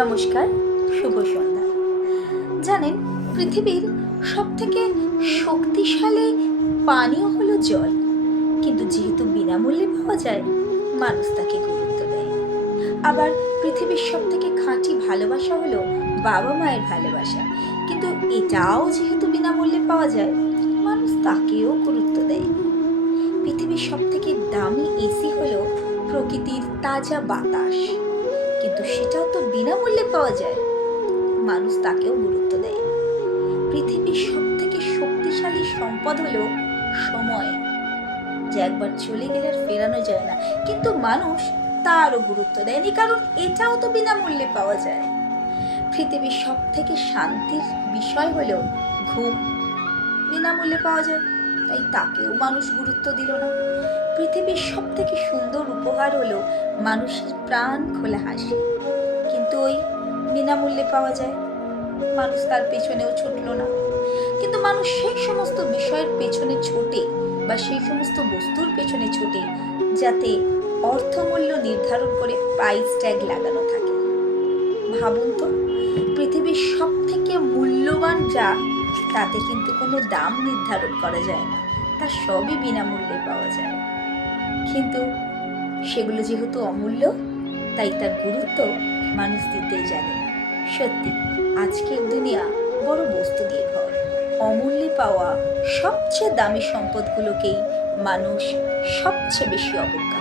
নমস্কার, শুভ সন্ধ্যা। জানেন, পৃথিবীর সবথেকে শক্তিশালী পানীয় হলো জল, কিন্তু যেহেতু বিনামূল্যে পাওয়া যায়, মানুষ তাকে গুরুত্ব দেয়। আবার পৃথিবীর সবথেকে খাঁটি ভালোবাসা হলো বাবা মায়ের ভালোবাসা, কিন্তু এটাও যেহেতু বিনামূল্যে পাওয়া যায়, মানুষ তাকেও গুরুত্ব দেয়। পৃথিবীর সবথেকে দামি এসি হলো প্রকৃতির তাজা বাতাস, কিন্তু সেটাও তো বিনামূল্যে পাওয়া যায়, মানুষ তাকেও গুরুত্ব দেয়। পৃথিবীর সবথেকে শক্তিশালী সম্পদ হলো সময়, যে একবার চলে গেলে আর ফেরানো যায় না, কিন্তু মানুষ তারও গুরুত্ব দেয়নি, কারণ এটাও তো বিনামূল্যে পাওয়া যায়। পৃথিবীর সবথেকে শান্তির বিষয় হলো ঘুম, বিনামূল্যে পাওয়া যায়, তাই তাকেও মানুষ গুরুত্ব দিল না। পৃথিবীর সবথেকে সুন্দর উপহার হলো মানুষের প্রাণ খোলা হাসি, কিন্তু ওই বিনামূল্যে পাওয়া যায়, মানুষ তার পেছনেও ছুটল না। কিন্তু মানুষ সেই সমস্ত বিষয়ের পেছনে ছোটে বা সেই সমস্ত বস্তুর পেছনে ছোটে যাতে অর্থমূল্য নির্ধারণ করে প্রাইস ট্যাগ লাগানো থাকে। ভাবুন তো, পৃথিবীর সব থেকে মূল্যবান যা, তাতে কিন্তু কোনো দাম নির্ধারণ করা যায় না, তা সবই বিনামূল্যে পাওয়া যায়। কিন্তু সেগুলো যেহেতু অমূল্য, তাই তার গুরুত্ব মানুষ দিতেই জানে না। সত্যি, আজকের দুনিয়া বড় বস্তু দিয়ে ভর। অমূল্যে পাওয়া সবচেয়ে দামি সম্পদগুলোকেই মানুষ সবচেয়ে বেশি অবজ্ঞা